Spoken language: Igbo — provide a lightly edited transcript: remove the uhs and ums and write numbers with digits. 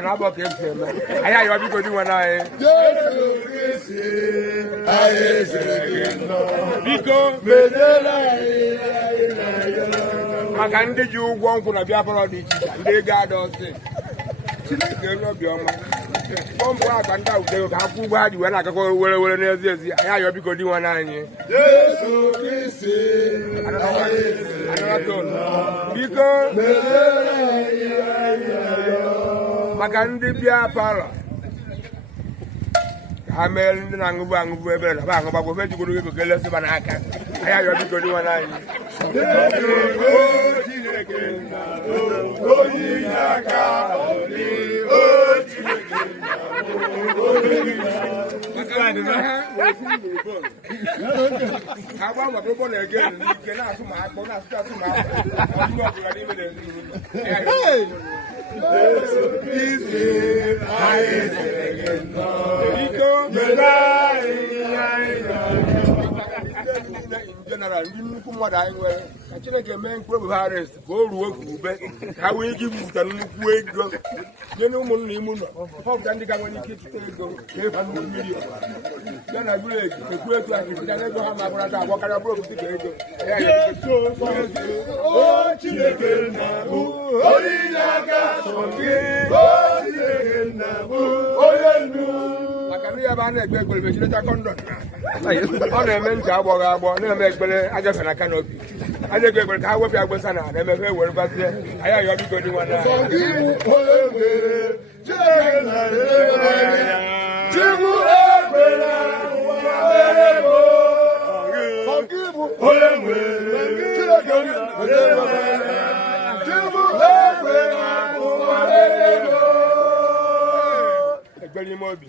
Na bo ke se me aya yo bi ko di wana e Jesu Kristi aye segendo biko medela maka ndị ji ụgwọ nkwụ na bịa paro dị iche ndị ga adọsị Chineke no bi ọma bombo aka ndị ude ka akwụ ụgwọ ha ji wee na-akakọ were n'ezi ezi aya yo biko di wana anyị Jesu Kristi biko maka ndị bịa paro ha mere ndị na-aṅụbụ ebe na ba aṅụbụ ebe jigoro ego kelesi ba n'aka aya yo biko di wana anyị agba maka ụgbọ na-ege n'ike na-asụ ma akpọ na-asụ ma akpọ ọbụla n'ime general ndị nnukwu mmadụ anyị nwere ka Chineke mee mkpụrụ ha arest ka o ruo ube ka ha nwee ike ibupụta nnukwu ego nye na ụmụnna ime ụlọ họpụta ndị ga nwere ike ịchụta ego ka ịba nnukwu mmiri ya na vileji ekwu etu a ka ego ha ma bụrata agwọ karịa bụrụ obodo ka ego Chineke nna bụ onye aka onye ndu maka ndị ya bụ a na-ekpe ekpere mechirịta kọndọm ọ na-eme ntị agbọghọ agbọ na-eme ekpere agafe na kanopi a na-ekpe ekpere ka ha wepụ agbesa na na-emefe were bazie anyị ayọ biko dị nwa na ekpere ime obi